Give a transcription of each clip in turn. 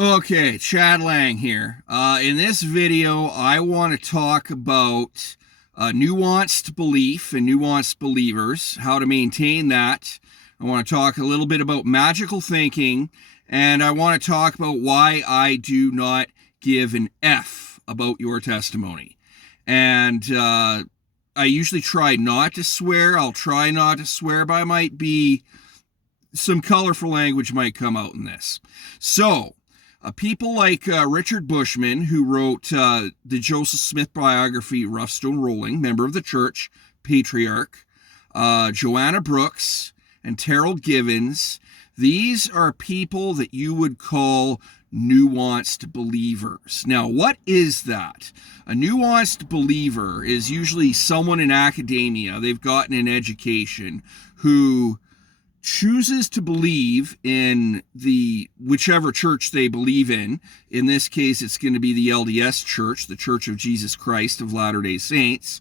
Okay, Chad Lang here. In this video, I want to talk about nuanced belief and nuanced believers, how to maintain that. I want to talk a little bit about magical thinking, and I want to talk about why I do not give an F about your testimony. And I usually try not to swear. I'll try not to swear, but I might be some colorful language might come out in this. So, people like Richard Bushman, who wrote the Joseph Smith biography, Rough Stone Rolling, member of the church, patriarch, Joanna Brooks, and Terrell Givens, these are people that you would call nuanced believers. Now, what is that? A nuanced believer is usually someone in academia, they've gotten an education, who chooses to believe in the whichever church they believe in. In this case, it's going to be the LDS Church, the Church of Jesus Christ of Latter-day Saints,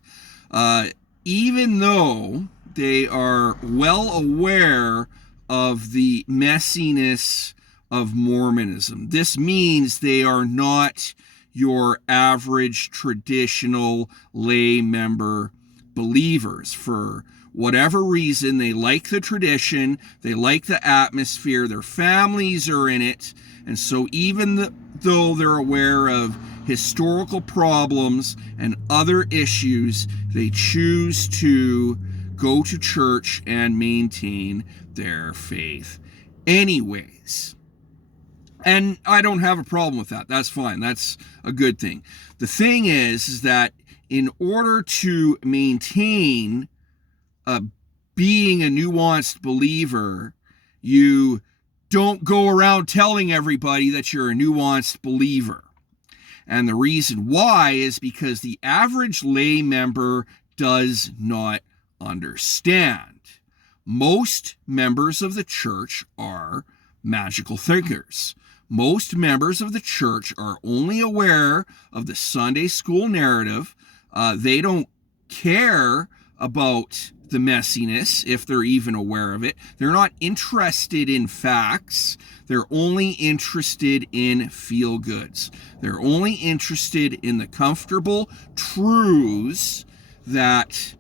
even though they are well aware of the messiness of Mormonism. This means they are not your average traditional lay member believers. For whatever reason, they like the tradition, they like the atmosphere, their families are in it, and so even though they're aware of historical problems and other issues, they choose to go to church and maintain their faith anyways. And I don't have a problem with that. That's fine. That's a good thing. The thing is that in order to maintain being a nuanced believer, you don't go around telling everybody that you're a nuanced believer. And the reason why is because the average lay member does not understand. Most members of the church are magical thinkers. Most members of the church are only aware of the Sunday school narrative. They don't care about the messiness, if they're even aware of it. They're not interested in facts. They're only interested in feel-goods. They're only interested in the comfortable truths that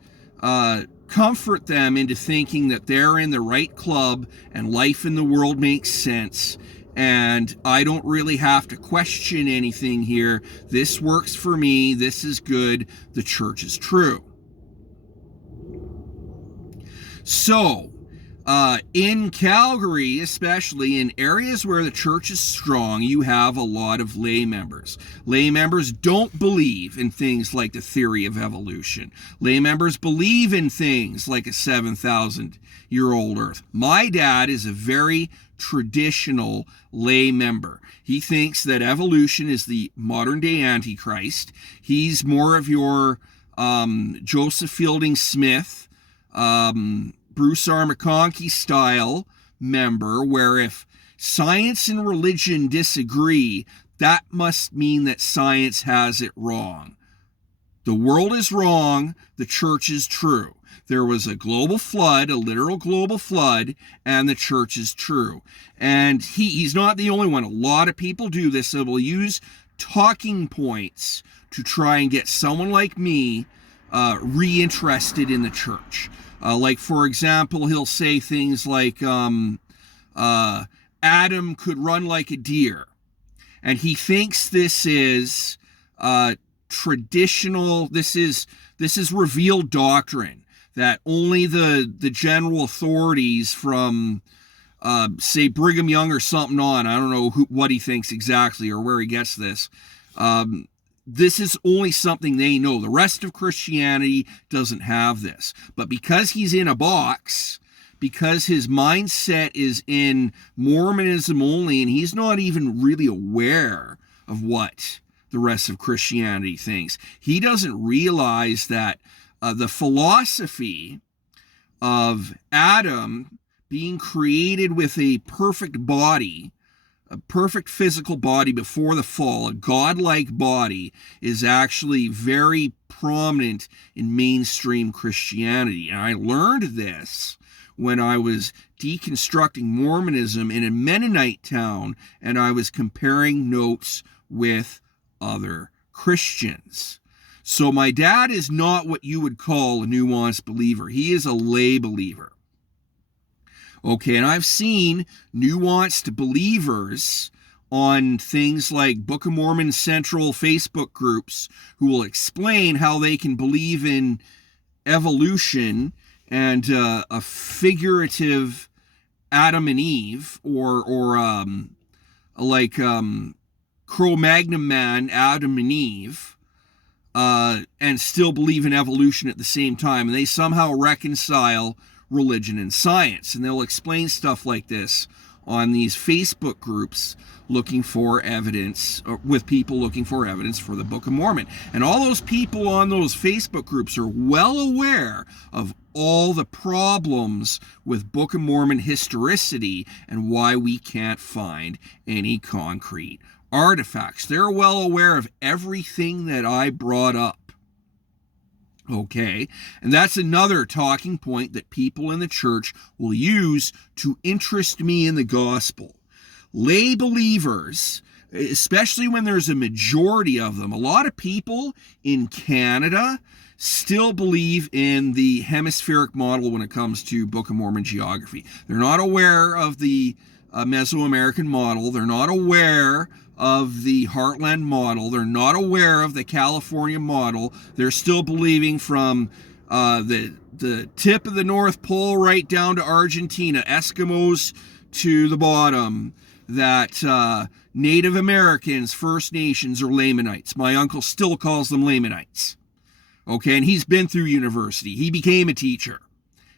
comfort them into thinking that they're in the right club and life in the world makes sense. And I don't really have to question anything here. This works for me. This is good. The church is true. So, in Calgary, especially in areas where the church is strong, you have a lot of lay members. Lay members don't believe in things like the theory of evolution. Lay members believe in things like a 7,000-year-old earth. My dad is a very traditional lay member. He thinks that evolution is the modern-day Antichrist. He's more of your Joseph Fielding Smith, Bruce R. McConkie style member, where if science and religion disagree, that must mean that science has it wrong. The world is wrong, the church is true. There was a global flood, a literal global flood, and the church is true. And he's not the only one. A lot of people do this. They will use talking points to try and get someone like me reinterested in the church. Like, for example, he'll say things like, Adam could run like a deer. And he thinks this is traditional, this is revealed doctrine, that only the general authorities from, say, Brigham Young or something on, I don't know what he thinks exactly or where he gets this, this is only something they know. The rest of Christianity doesn't have this. But because he's in a box, because his mindset is in Mormonism only, and he's not even really aware of what the rest of Christianity thinks, he doesn't realize that the philosophy of Adam being created with a perfect body, a perfect physical body before the fall, a godlike body, is actually very prominent in mainstream Christianity. And I learned this when I was deconstructing Mormonism in a Mennonite town, and I was comparing notes with other Christians. So my dad is not what you would call a nuanced believer. He is a lay believer. Okay, and I've seen nuanced believers on things like Book of Mormon Central Facebook groups who will explain how they can believe in evolution and a figurative Adam and Eve, or Cro-Magnon man, Adam and Eve, and still believe in evolution at the same time. And they somehow reconcile religion and science. And they'll explain stuff like this on these Facebook groups looking for evidence, with people looking for evidence for the Book of Mormon. And all those people on those Facebook groups are well aware of all the problems with Book of Mormon historicity and why we can't find any concrete artifacts. They're well aware of everything that I brought up. Okay, and that's another talking point that people in the church will use to interest me in the gospel. Lay believers, especially when there's a majority of them, a lot of people in Canada still believe in the hemispheric model when it comes to Book of Mormon geography. They're not aware of the Mesoamerican model. They're not aware of the Heartland model. They're not aware of the California model. They're still believing from the tip of the North Pole right down to Argentina, Eskimos to the bottom, that Native Americans, First Nations, are Lamanites. My uncle still calls them Lamanites. Okay, and he's been through university. He became a teacher.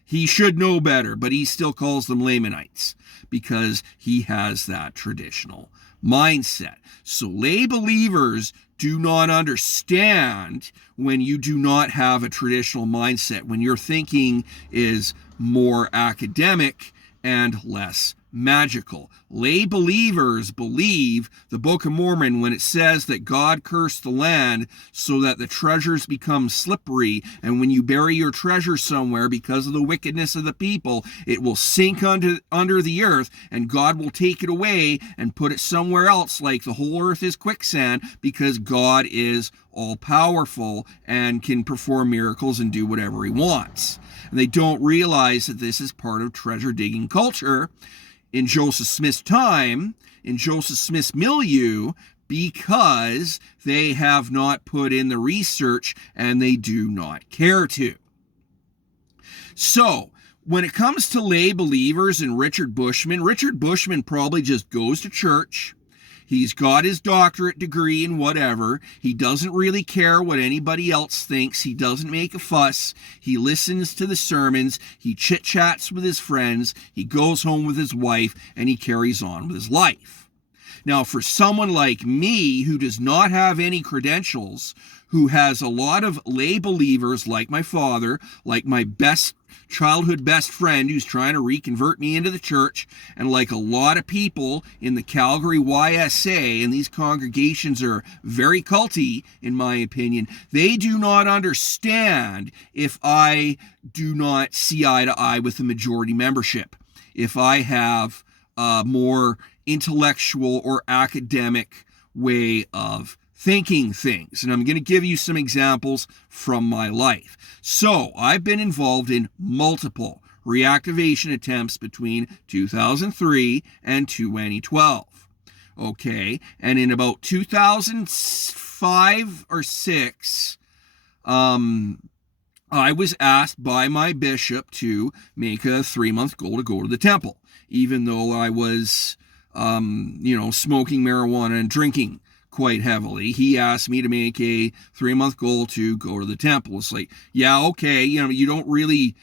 He should know better, but he still calls them Lamanites because he has that traditional mindset. So lay believers do not understand when you do not have a traditional mindset, when your thinking is more academic and less magical. Lay believers believe the Book of Mormon when it says that God cursed the land so that the treasures become slippery, and when you bury your treasure somewhere because of the wickedness of the people, it will sink under the earth, and God will take it away and put it somewhere else, like the whole earth is quicksand, because God is all-powerful and can perform miracles and do whatever he wants. And they don't realize that this is part of treasure-digging culture in Joseph Smith's time, in Joseph Smith's milieu, because they have not put in the research and they do not care to. So, when it comes to lay believers and Richard Bushman probably just goes to church. He's got his doctorate degree and whatever. He doesn't really care what anybody else thinks. He doesn't make a fuss. He listens to the sermons. He chit-chats with his friends. He goes home with his wife, and he carries on with his life. Now, for someone like me who does not have any credentials, who has a lot of lay believers like my father, like my childhood best friend who's trying to reconvert me into the church, and like a lot of people in the Calgary YSA, and these congregations are very culty in my opinion, they do not understand if I do not see eye to eye with the majority membership, if I have a more intellectual or academic way of thinking things. And I'm going to give you some examples from my life. So I've been involved in multiple reactivation attempts between 2003 and 2012. Okay, and in about 2005 or 6, I was asked by my bishop to make a 3-month goal to go to the temple, even though I was, smoking marijuana and drinking quite heavily. He asked me to make a 3-month goal to go to the temple. It's like, yeah, okay, you don't really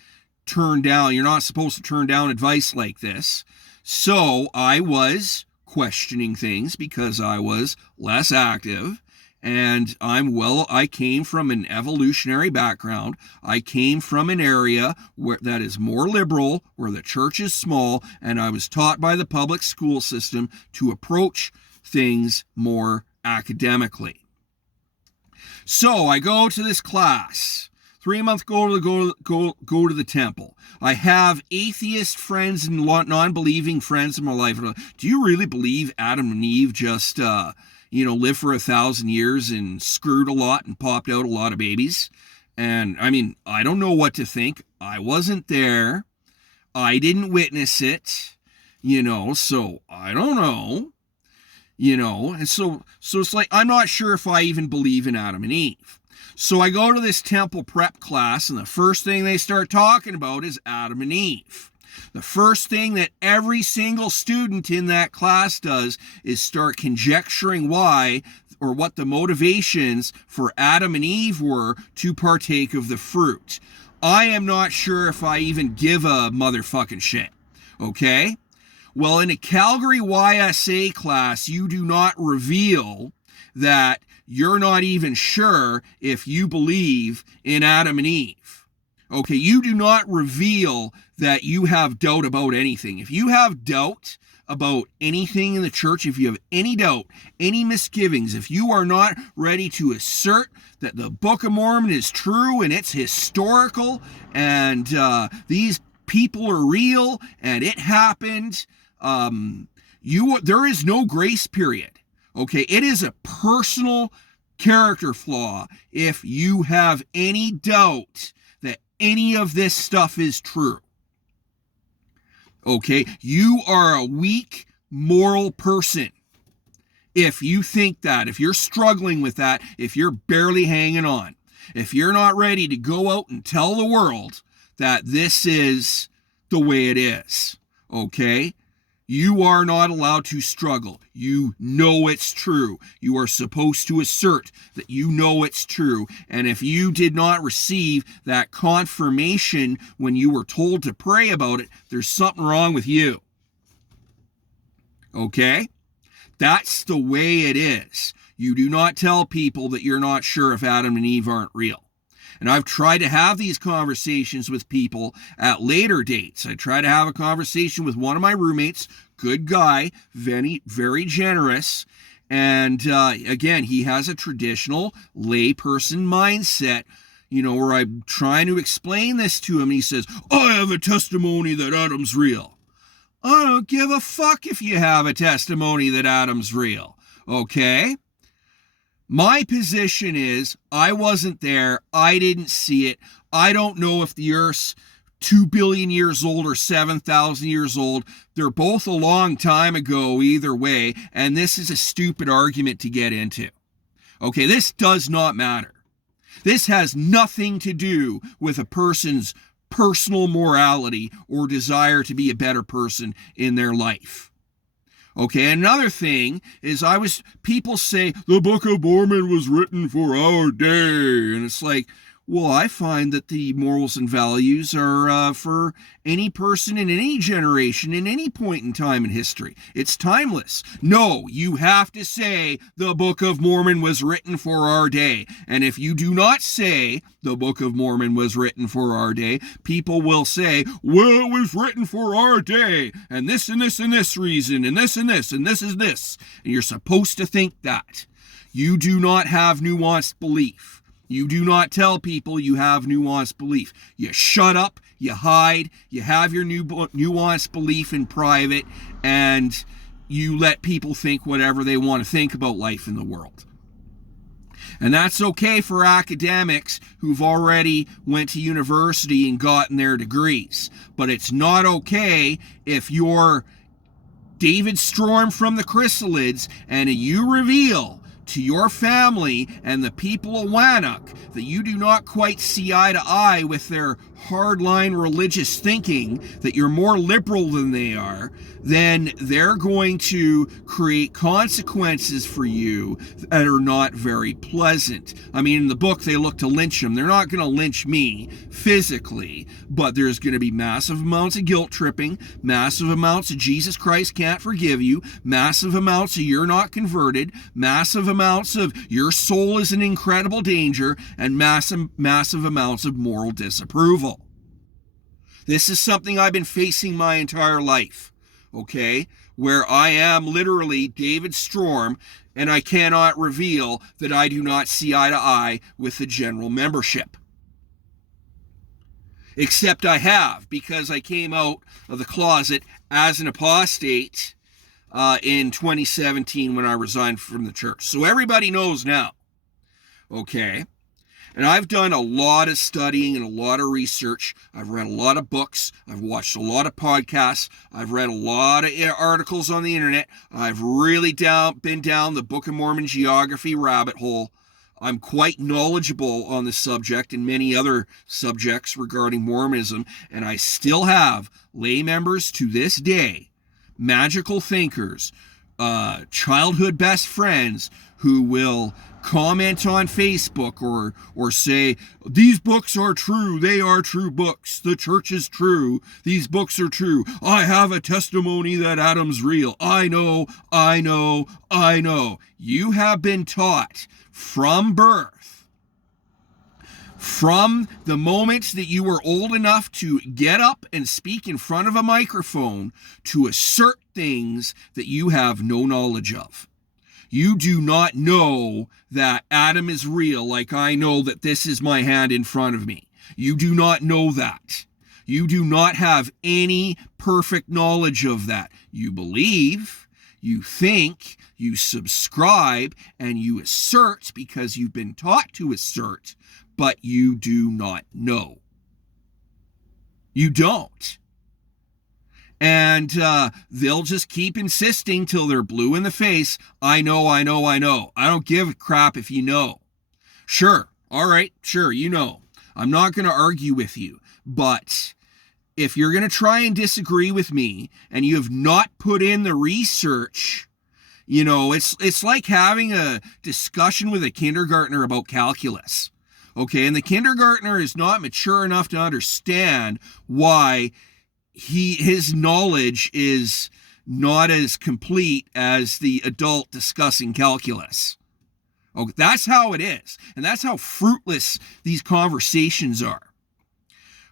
you're not supposed to turn down advice like this. So I was questioning things because I was less active, and I came from an evolutionary background. I came from an area that is more liberal, where the church is small, and I was taught by the public school system to approach things more academically. So I go to this class, 3-month goal to go to the temple. I have atheist friends and non-believing friends in my life. Do you really believe Adam and Eve just, lived for 1,000 years and screwed a lot and popped out a lot of babies? And I mean, I don't know what to think. I wasn't there. I didn't witness it, so I don't know, and so it's like, I'm not sure if I even believe in Adam and Eve. So I go to this temple prep class, and the first thing they start talking about is Adam and Eve. The first thing that every single student in that class does is start conjecturing why or what the motivations for Adam and Eve were to partake of the fruit. I am not sure if I even give a motherfucking shit. Okay? Well, in a Calgary YSA class, you do not reveal that you're not even sure if you believe in Adam and Eve. Okay, you do not reveal that you have doubt about anything. If you have doubt about anything in the church, if you have any doubt, any misgivings, if you are not ready to assert that the Book of Mormon is true and it's historical and these people are real and it happened, there is no grace period. Okay, it is a personal character flaw if you have any doubt that any of this stuff is true. Okay, you are a weak moral person if you think that, if you're struggling with that, if you're barely hanging on, if you're not ready to go out and tell the world that this is the way it is, okay? You are not allowed to struggle. You know it's true. You are supposed to assert that you know it's true. And if you did not receive that confirmation when you were told to pray about it, there's something wrong with you. Okay? That's the way it is. You do not tell people that you're not sure if Adam and Eve aren't real. And I've tried to have these conversations with people at later dates. I tried to have a conversation with one of my roommates, good guy, very, very generous. And again, he has a traditional layperson mindset, where I'm trying to explain this to him. And he says, I have a testimony that Adam's real. I don't give a fuck if you have a testimony that Adam's real. Okay? My position is, I wasn't there. I didn't see it. I don't know if the Earth's 2 billion years old or 7,000 years old. They're both a long time ago either way, and this is a stupid argument to get into. Okay, this does not matter. This has nothing to do with a person's personal morality or desire to be a better person in their life. Okay, another thing is people say the Book of Mormon was written for our day. And it's like, well, I find that the morals and values are for any person in any generation, in any point in time in history. It's timeless. No, you have to say the Book of Mormon was written for our day. And if you do not say the Book of Mormon was written for our day, people will say, well, it was written for our day, and this and this and this reason, and this and this, and this is this. And you're supposed to think that. You do not have nuanced belief. You do not tell people you have nuanced belief. You shut up, you hide, you have your nuanced belief in private, and you let people think whatever they want to think about life in the world. And that's okay for academics who've already went to university and gotten their degrees. But it's not okay if you're David Storm from the Chrysalids and you reveal to your family and the people of Wannock that you do not quite see eye to eye with their hardline religious thinking, that you're more liberal than they are, then they're going to create consequences for you that are not very pleasant. I mean, in the book, they look to lynch them. They're not going to lynch me physically, but there's going to be massive amounts of guilt tripping, massive amounts of Jesus Christ can't forgive you, massive amounts of you're not converted, massive amounts of your soul is in incredible danger, and massive amounts of moral disapproval. This is something I've been facing my entire life, okay? Where I am literally David Storm, and I cannot reveal that I do not see eye to eye with the general membership. except I have, because I came out of the closet as an apostate in 2017 when I resigned from the church. So everybody knows now. Okay? And I've done a lot of studying and a lot of research. I've read a lot of books. I've watched a lot of podcasts. I've read a lot of articles on the internet. I've really been down the Book of Mormon geography rabbit hole. I'm quite knowledgeable on the subject and many other subjects regarding Mormonism, and I still have lay members to this day, magical thinkers, childhood best friends who will comment on Facebook or say, these books are true, they are true books, the church is true, these books are true, I have a testimony that Adam's real, I know. You have been taught from birth, from the moment that you were old enough to get up and speak in front of a microphone, to assert things that you have no knowledge of. You do not know that Adam is real like I know that this is my hand in front of me. You do not know that. You do not have any perfect knowledge of that. You believe, you think, you subscribe, and you assert because you've been taught to assert, but you do not know. You don't. And they'll just keep insisting till they're blue in the face. I know. I don't give a crap if you know. Sure. All right. Sure. You know. I'm not going to argue with you. But if you're going to try and disagree with me and you have not put in the research, you know, it's like having a discussion with a kindergartner about calculus. Okay. And the kindergartner is not mature enough to understand why his knowledge is not as complete as the adult discussing calculus. Okay, that's how it is. And that's how fruitless these conversations are.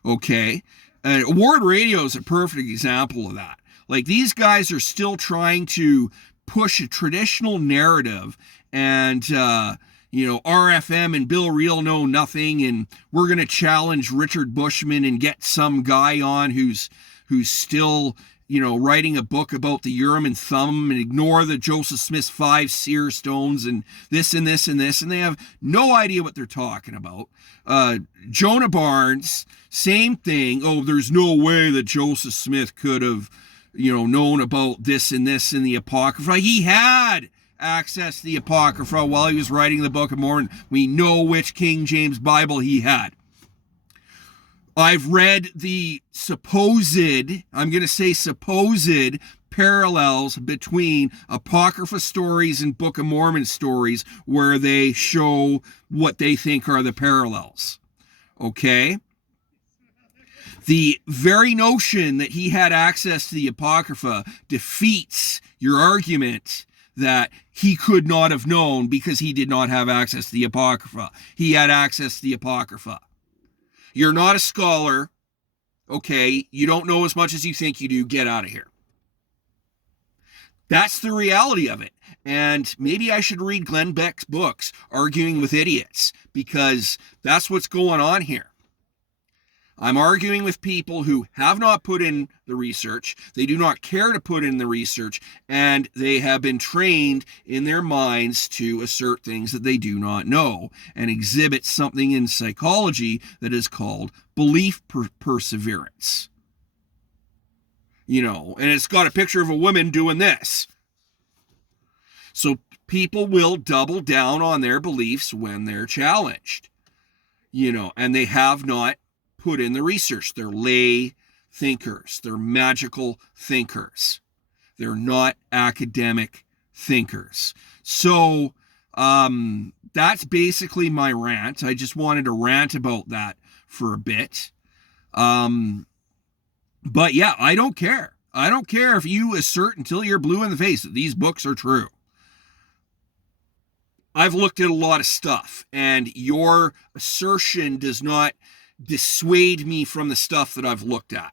Okay? Ward Radio is a perfect example of that. Like, these guys are still trying to push a traditional narrative and, RFM and Bill Reel know nothing, and we're going to challenge Richard Bushman and get some guy on who's still, writing a book about the Urim and Thummim, and ignore the Joseph Smith's 5 seer stones and this and this and this, and they have no idea what they're talking about. Jonah Barnes, same thing. Oh, there's no way that Joseph Smith could have, known about this and this in the Apocrypha. He had access to the Apocrypha while he was writing the Book of Mormon. We know which King James Bible he had. I've read the supposed parallels between Apocrypha stories and Book of Mormon stories where they show what they think are the parallels. Okay? The very notion that he had access to the Apocrypha defeats your argument that he could not have known because he did not have access to the Apocrypha. He had access to the Apocrypha. You're not a scholar, okay? You don't know as much as you think you do. Get out of here. That's the reality of it. And maybe I should read Glenn Beck's books, Arguing with Idiots, because that's what's going on here. I'm arguing with people who have not put in the research. They do not care to put in the research, and they have been trained in their minds to assert things that they do not know and exhibit something in psychology that is called belief perseverance. And it's got a picture of a woman doing this. So people will double down on their beliefs when they're challenged, and they have not put in the research. They're lay thinkers. They're magical thinkers. They're not academic thinkers. So that's basically my rant. I just wanted to rant about that for a bit. But yeah, I don't care. I don't care if you assert until you're blue in the face that these books are true. I've looked at a lot of stuff, and your assertion does not dissuade me from the stuff that I've looked at.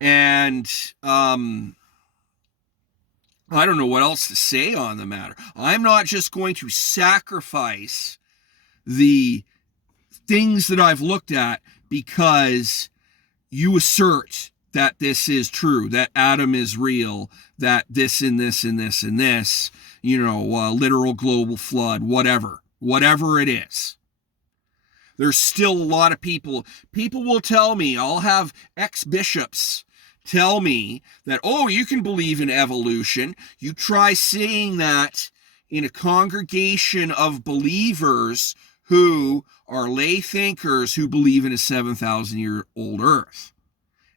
And I don't know what else to say on the matter. I'm not just going to sacrifice the things that I've looked at because you assert that this is true, that Adam is real, that this and this and this and this, literal global flood, whatever it is. There's still a lot of people will tell me, I'll have ex-bishops tell me that, oh, you can believe in evolution. You try saying that in a congregation of believers who are lay thinkers who believe in a 7,000-year-old earth.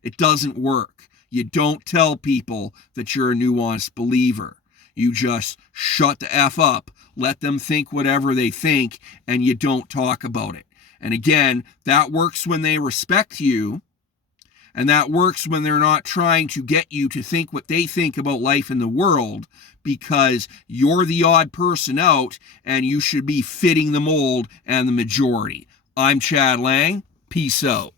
It doesn't work. You don't tell people that you're a nuanced believer. You just shut the F up, let them think whatever they think, and you don't talk about it. And again, that works when they respect you, and that works when they're not trying to get you to think what they think about life in the world, because you're the odd person out and you should be fitting the mold and the majority. I'm Chad Lang. Peace out.